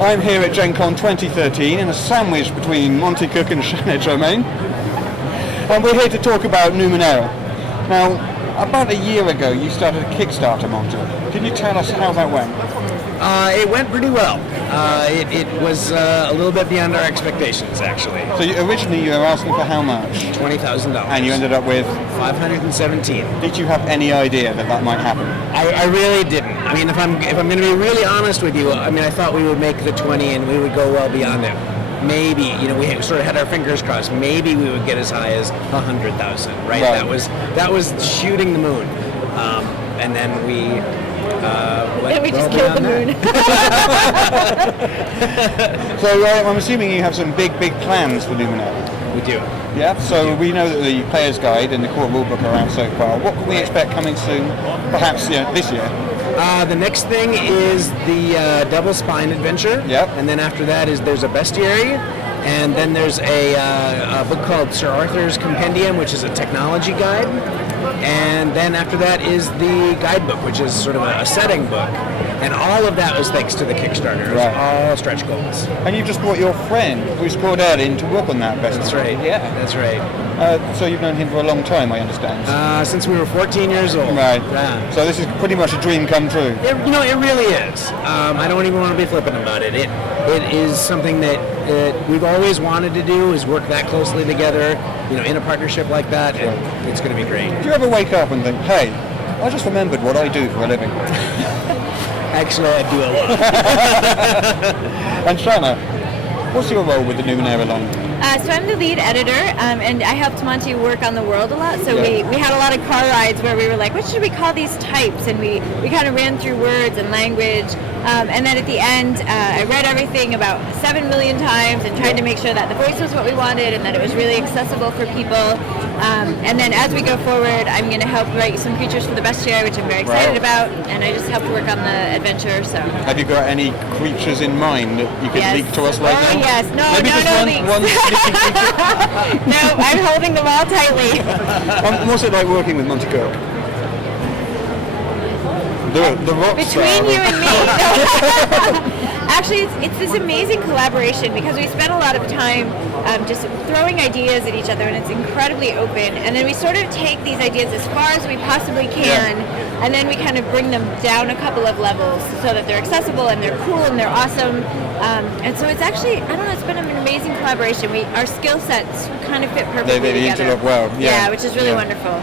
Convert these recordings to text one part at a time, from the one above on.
I'm here at Gen Con 2013 in a sandwich between Monte Cook and Shanna Germain. And we're here to talk about Numenera. Now, about a year ago, you started a Kickstarter, Monte. Can you tell us how that went? It went pretty well. It was a little bit beyond our expectations, actually. So originally you were asking for how much? $20,000. And you ended up with? 517. Did you have any idea that might happen? I really didn't. I mean, if I'm going to be really honest with you, I mean, I thought we would make the 20 and we would go well beyond it. Maybe, we sort of had our fingers crossed. Maybe we would get as high as 100,000. Right? That was shooting the moon, and then we. And we just killed the moon. So I'm assuming you have some big plans for Numenera. We do. Yeah. So we know that the player's guide and the core rulebook are out so far. What can we expect coming soon? Perhaps this year. The next thing is the Double Spine adventure. Yep. And then after that there's a bestiary, and then there's a book called Sir Arthur's Compendium, which is a technology guide. And then after that is the guidebook, which is sort of a setting book. And all of that was thanks to the Kickstarter. It was all stretch goals. And you just brought your friend, Bruce Cordell, in to work on that festival. That's right. Yeah. That's right. So you've known him for a long time, I understand. Since we were 14 years old. Right. Yeah. So this is pretty much a dream come true. It really is. I don't even want to be flippant about it. It is something that we've always wanted to do, is work that closely together, in a partnership like that, and it's going to be great. Do you ever wake up and think, hey, I just remembered what I do for a living? Actually, I do a lot. And Shanna, what's your role with the Numenera line? So I'm the lead editor, and I helped Monte work on the world a lot. So we had a lot of car rides where we were like, what should we call these types? And we kind of ran through words and language. And then at the end, I read everything about 7 million times and tried to make sure that the voice was what we wanted and that it was really accessible for people. And then as we go forward, I'm going to help write some creatures for the bestiary, which I'm very excited about. And I just helped work on the adventure. So have you got any creatures in mind that you could leak to us right now? Yes. No leaks. One sneaky creature? No, I'm holding them all tightly. What's it like working with Monte Cook? The rock Between you and me. Actually, it's this amazing collaboration because we spend a lot of time just throwing ideas at each other, and it's incredibly open. And then we sort of take these ideas as far as we possibly can, and then we kind of bring them down a couple of levels so that they're accessible and they're cool and they're awesome. And so it's actually, it's been an amazing collaboration. Our skill sets kind of fit perfectly together. They interlock well. Yeah, which is really wonderful.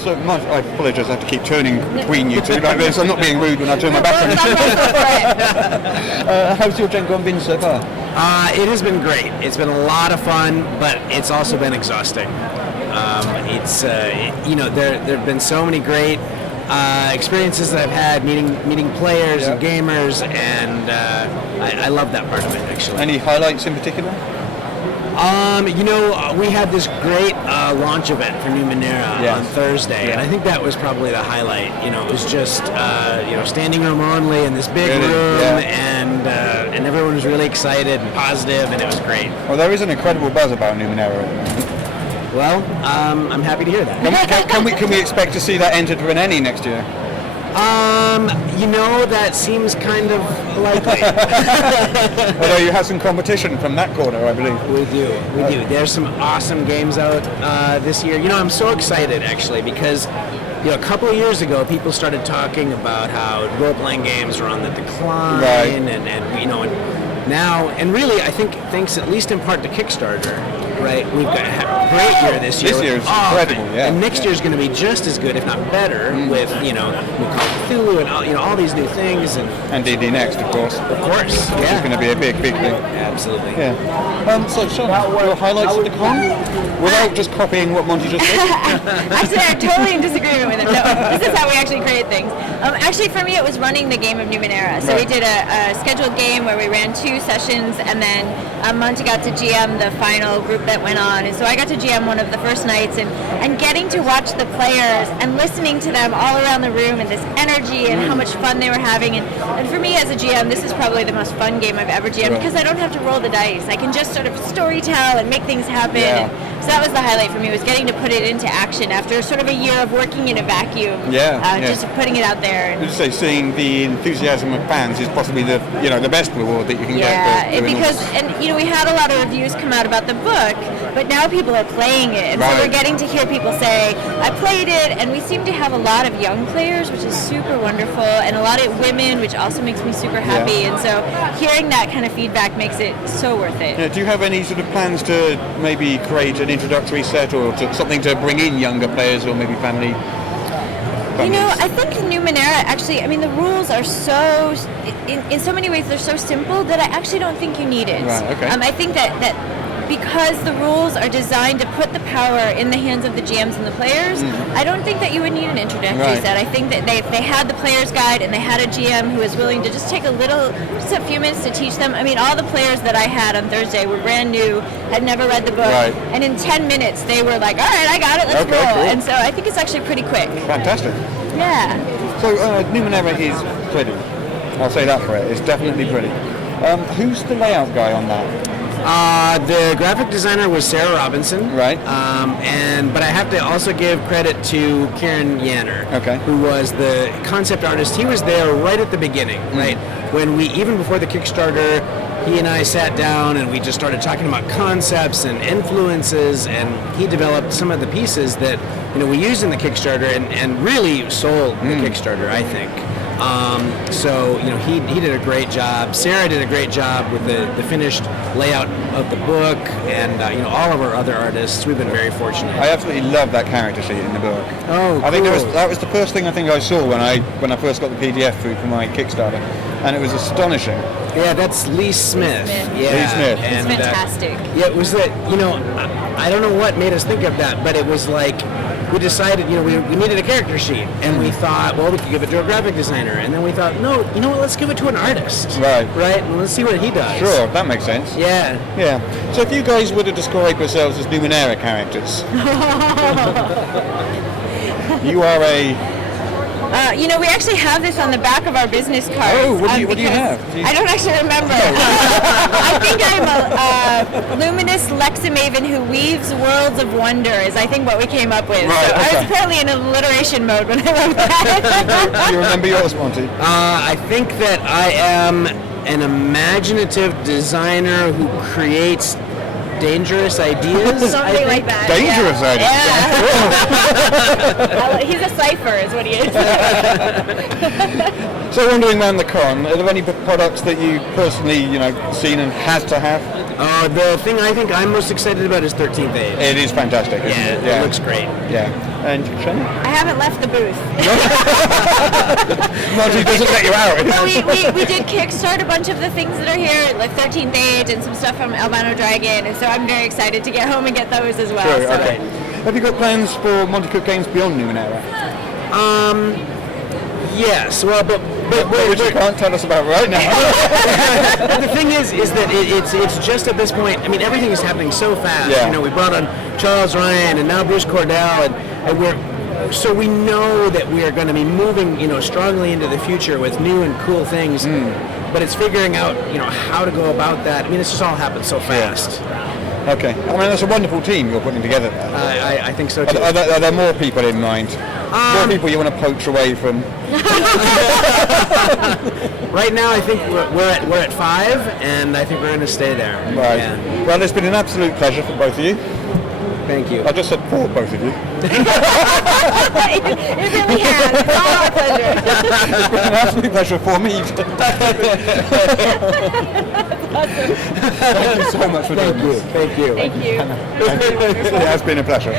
So I apologise, I have to keep turning between you two like this. I'm not being rude when I turn my back on you. How's your Gen Con been so far? It has been great. It's been a lot of fun, but it's also been exhausting. There have been so many great experiences that I've had meeting players and gamers, and I love that part of it, actually. Any highlights in particular? We had this great launch event for Numenera on Thursday, and I think that was probably the highlight. It was just standing room only in this big room, and everyone was really excited and positive, and it was great. Well, there is an incredible buzz about Numenera at the moment. Well, I'm happy to hear that. Can we expect to see that entered for an ENnie next year? That seems kind of likely. Although you have some competition from that corner, I believe. We do. There's some awesome games out this year. I'm so excited, actually, because a couple of years ago, people started talking about how role-playing games were on the decline, and now, and really, I think thanks at least in part to Kickstarter, right? We've got a great year this year. This year's incredible, And next year's going to be just as good, if not better, with new Call of Cthulhu and all these new things, and D&D Next, of course. Of course, which is going to be a big thing. Absolutely. Yeah. So, Sean, your highlights of the con, without just copying what Monte just said. Actually, I'm totally in disagreement with him. No, this is how we actually create things. Actually, for me, it was running the game of Numenera. So we did a scheduled game where we ran 2 sessions, and then Monte got to GM the final group that went on, and so I got to GM one of the first nights, and getting to watch the players and listening to them all around the room and this energy and how much fun they were having, and for me as a GM, this is probably the most fun game I've ever GM'd because I don't have to roll the dice. I can just sort of story tell and make things happen. So that was the highlight for me, was getting to put it into action after sort of a year of working in a vacuum. Just putting it out there. And say, seeing the enthusiasm of fans is possibly the best reward that you can get. Yeah, because we had a lot of reviews come out about the book, but now people are playing it, and so we're getting to hear people say, "I played it," and we seem to have a lot of young players, which is super wonderful, and a lot of women, which also makes me super happy. And so hearing that kind of feedback makes it so worth it. Yeah, do you have any sort of plans to maybe create an introductory set or something to bring in younger players or maybe family? I think Numenera actually, the rules are so, in so many ways, they're so simple that I actually don't think you need it. Right, okay. I think that because the rules are designed to put the power in the hands of the GMs and the players, I don't think that you would need an introductory set. I think that they had the player's guide and they had a GM who was willing to just take just a few minutes to teach them. All the players that I had on Thursday were brand new, had never read the book, and in 10 minutes they were like, all right, I got it, let's roll. Cool. And so I think it's actually pretty quick. Fantastic. Yeah. So Numenera is pretty. I'll say that for it. It's definitely pretty. Who's the layout guy on that? The graphic designer was Sarah Robinson. Right. But I have to also give credit to Kieran Yanner, who was the concept artist. He was there right at the beginning, right? When even before the Kickstarter, he and I sat down and we just started talking about concepts and influences, and he developed some of the pieces that we used in the Kickstarter and really sold the Kickstarter, I think. So he did a great job. Sarah did a great job with the finished layout of the book, and all of our other artists. We've been very fortunate. I absolutely love that character sheet in the book. Oh, I think that was the first thing I think I saw when I first got the PDF through for my Kickstarter, and it was astonishing. Yeah, that's Lee Smith. Yeah, Lee Smith. It's fantastic. It was that I don't know what made us think of that, but it was like, we decided, we needed a character sheet, and we thought, well, we could give it to a graphic designer, and then we thought, no, what, let's give it to an artist. Right, and let's see what he does. Sure, that makes sense. Yeah. So if you guys were to describe yourselves as Numenera characters, you are a... we actually have this on the back of our business cards. Oh, what do you have? I don't actually remember. I think I'm a luminous Lexamaven who weaves worlds of wonder is I think what we came up with. Right, so I was apparently in alliteration mode when I wrote that. Do you remember yours, Monte? I think that I am an imaginative designer who creates dangerous ideas. Something like that. Dangerous ideas. Yeah. He's a cipher is what he is. So wandering around the con, are there any products that you personally, seen and has to have? The thing I think I'm most excited about is 13th Age. It is fantastic, isn't it? Yeah, it looks great. Yeah. And Shanna? I haven't left the booth. Monty doesn't let you out. No, we did kickstart a bunch of the things that are here, like 13th Age and some stuff from Albino Dragon, and so I'm very excited to get home and get those as well. Sure, okay. Have you got plans for Monte Cook games beyond Numenera? Yes, well, but which you can't tell us about right now. The thing is that it's just at this point. Everything is happening so fast. Yeah. We brought on Charles Ryan and now Bruce Cordell, and we know that we are going to be moving, strongly into the future with new and cool things. But it's figuring out, how to go about that. It's just all happened so fast. Yeah. Okay. That's a wonderful team you're putting together there. I think so too. Are there more people in mind? More people you want to poach away from? Right now, I think we're at 5, and I think we're going to stay there. Right. Yeah. Well, it's been an absolute pleasure for both of you. Thank you. I just said for both of you. It really has. It's all our pleasure. It's been an absolute pleasure for me. Thank you so much for doing this. Thank you. Thank you. It has been a pleasure.